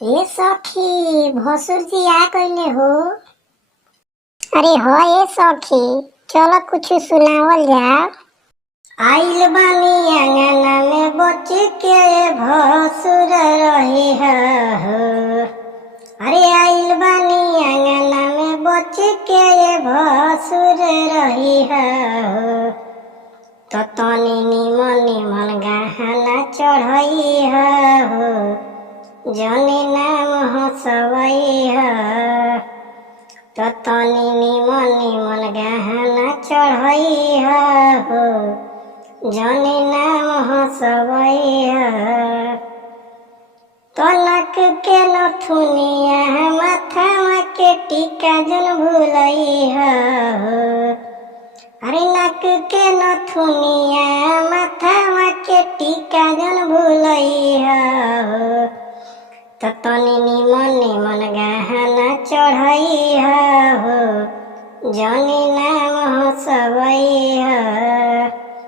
ए सखी भसुर जी आ कइले हो। अरे हो ए सखी, चलो कुछ सुनावल जाओ। आइल बानी आंगना में बच के भसुर रही हो। अरे आइल बानी आंगना में बच के भसुर रही हो। तो तनी निमन निमन गहना चढ़ई हो, जनी नाम हंसवई हो। तो तनी निमन निमन गहना चढ़ई हो, जनी नाम हंसवई हो। तो नक के नथुनिया माथा के टीका जन भूलई हो। अरे नक के नथुनिया माथा के टीका जन भूलई हो। तो तनी निमन निमन गहना चढ़ई हो, जनी नाम हंसवई